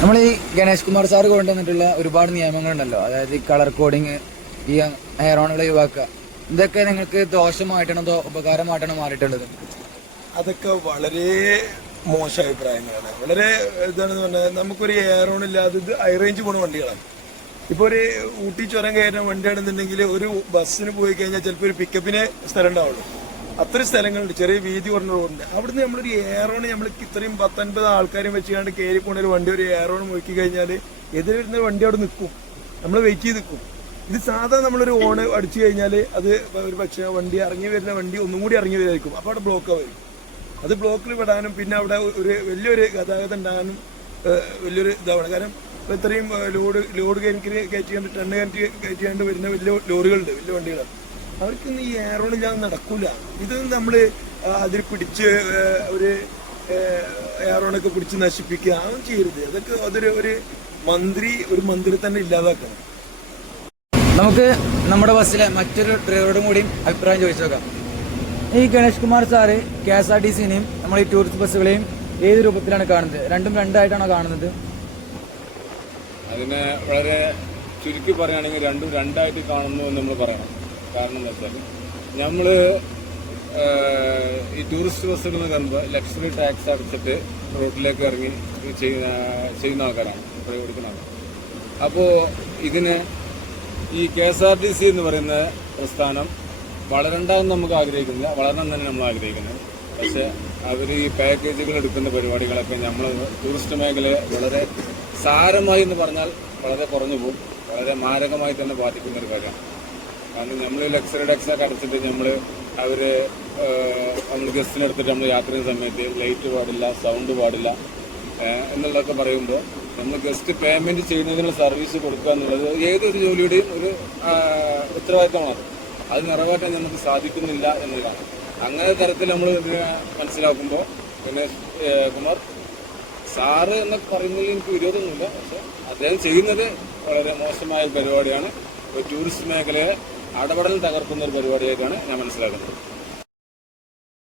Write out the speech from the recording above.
നമ്മൾ ഈ ഗണേഷ് കുമാർ സാർ കൊണ്ടുവന്നിട്ടുള്ള ഒരുപാട് നിയമങ്ങളുണ്ടല്ലോ, അതായത് ഈ കളർ കോഡിങ്, ഈ ഹെയർ ഓണുകൾ ഒഴിവാക്കുക, ഇതൊക്കെ നിങ്ങൾക്ക് ദോഷമായിട്ടാണോ അതോ ഉപകാരമായിട്ടാണോ മാറിയിട്ടുള്ളത്? അതൊക്കെ വളരെ മോശം അഭിപ്രായങ്ങളാണ്. വളരെ ഇതാണെന്ന് പറഞ്ഞാൽ നമുക്കൊരു എയർ ഓൺ ഇല്ലാതെ ഇത് ഹൈ റേഞ്ച് പോകുന്ന വണ്ടികളാണ്. ഇപ്പോൾ ഒരു ഊട്ടി ചുരം കയറുന്ന വണ്ടിയാണെന്നുണ്ടെങ്കിൽ ഒരു ബസ്സിന് പോയി കഴിഞ്ഞാൽ ചിലപ്പോൾ ഒരു പിക്കപ്പിന് സ്ഥലം ഉണ്ടാവുള്ളൂ. അത്രയും സ്ഥലങ്ങളുണ്ട്, ചെറിയ വീതി കുറഞ്ഞ റോഡുണ്ട്. അവിടുന്ന് നമ്മളൊരു എയർ ഓൺ നമ്മൾ ഇത്രയും 10-50 ആൾക്കാരും വെച്ചുകൊണ്ട് കയറി പോകുന്ന ഒരു വണ്ടി ഒരു എയർ ഓൺ നോക്കി കഴിഞ്ഞാൽ എതിരെ വരുന്ന വണ്ടി അവിടെ നിൽക്കും, നമ്മൾ വെയിറ്റ് ചെയ്ത് നിൽക്കും. ഇത് സാധാരണ നമ്മളൊരു ഓൺ അടിച്ചു കഴിഞ്ഞാൽ അത് ഒരു പക്ഷേ വണ്ടി ഇറങ്ങി വരുന്ന വണ്ടി ഒന്നും കൂടി ഇറങ്ങി വരുമായിരിക്കും. അപ്പോൾ അവിടെ ബ്ലോക്ക് വരും. അത് ബ്ലോക്കിൽ വിടാനും പിന്നെ അവിടെ ഒരു വലിയൊരു ഗതാഗതം ഉണ്ടാകാനും വലിയൊരു ഇതാണ്. കാരണം ഇത്രയും ലോഡ് കയറ്റിയാണ്ട് ടണ്ണ് കയറ്റിയാണ്ട് വരുന്ന വലിയ ലോറികളുണ്ട്, വലിയ വണ്ടികളാണ്. അവർക്കൊന്നും ഈ എയറോണില്ലാതെ നടക്കൂല. ഇത് നമ്മൾ അതിൽ പിടിച്ച് ഒരു എയറോണൊക്കെ പിടിച്ച് നശിപ്പിക്കുക അതൊന്നും ചെയ്യരുത്. അതൊക്കെ ഒരു മന്ത്രി തന്നെ ഇല്ലാതാക്കണം. നമുക്ക് നമ്മുടെ ബസ്സിലെ മറ്റൊരു ഡ്രൈവറും കൂടിയും അഭിപ്രായം ചോദിച്ചു നോക്കാം. ഈ ഗണേഷ് കുമാർ സാറ് KSRTCനെയും നമ്മൾ ഈ ടൂറിസ്റ്റ് ബസ്സുകളെയും ഏത് രൂപത്തിലാണ് കാണുന്നത്? രണ്ടും രണ്ടായിട്ടാണോ കാണുന്നത്? അതിനെ വളരെ ചുരുക്കി പറയുകയാണെങ്കിൽ രണ്ടും രണ്ടായിട്ട് കാണുന്നു എന്ന് നമ്മൾ പറയണം. കാരണം എന്താ വെച്ചാൽ നമ്മൾ ഈ ടൂറിസ്റ്റ് ബസ്സുകൾ കാണുമ്പോൾ ലക്ഷറി ടാക്സ് അടച്ചിട്ട് റോഡിലേക്ക് ഇറങ്ങി ചെയ്യുന്ന ആൾക്കാരാണ്, ഓടിക്കുന്ന ആൾക്കാർ. അപ്പോൾ ഇതിന് ഈ KSRTC എന്ന് പറയുന്ന പ്രസ്ഥാനം വളരണ്ടാന്ന് നമുക്ക് ആഗ്രഹിക്കുന്നില്ല, വളരണം തന്നെ നമ്മൾ ആഗ്രഹിക്കുന്നത്. പക്ഷെ അവർ ഈ പാക്കേജുകൾ എടുക്കുന്ന പരിപാടികളൊക്കെ നമ്മൾ ടൂറിസ്റ്റ് മേഖലയെ വളരെ സാരമായി എന്ന് പറഞ്ഞാൽ വളരെ കുറഞ്ഞു പോകും, വളരെ മാരകമായി തന്നെ ബാധിക്കുന്ന ഒരു കാര്യമാണ്. കാരണം നമ്മൾ ലക്ഷറി ടാക്സ് ഒക്കെ അടച്ചിട്ട് നമ്മൾ ഗസ്റ്റിനെടുത്തിട്ട് നമ്മൾ യാത്ര ചെയ്യുന്ന സമയത്ത് ലൈറ്റ് പാടില്ല, സൗണ്ട് പാടില്ല എന്നുള്ളതൊക്കെ പറയുമ്പോൾ നമ്മൾ ഗസ്റ്റ് പേയ്മെന്റ് ചെയ്യുന്നതിനുള്ള സർവീസ് കൊടുക്കുക എന്നുള്ളത് ഏതൊരു ജോലിയുടെയും ഒരു ഉത്തരവാദിത്തമാണ്. അത് നിറവേറ്റാൻ നമുക്ക് സാധിക്കുന്നില്ല എന്നതാണ്. അങ്ങനെ തരത്തിൽ നമ്മൾ മനസ്സിലാക്കുമ്പോൾ ഗണേഷ് കുമാർ സാറ് എന്നൊക്കെ പറയുന്നതിൽ എനിക്ക് വിരോധമൊന്നുമില്ല. പക്ഷെ അദ്ദേഹം ചെയ്യുന്നത് വളരെ മോശമായ പരിപാടിയാണ്. ഒരു ടൂറിസ്റ്റ് മേഖലയെ അടപടൽ തകർക്കുന്ന ഒരു പരിപാടിയായിട്ടാണ് ഞാൻ മനസ്സിലാക്കുന്നത്.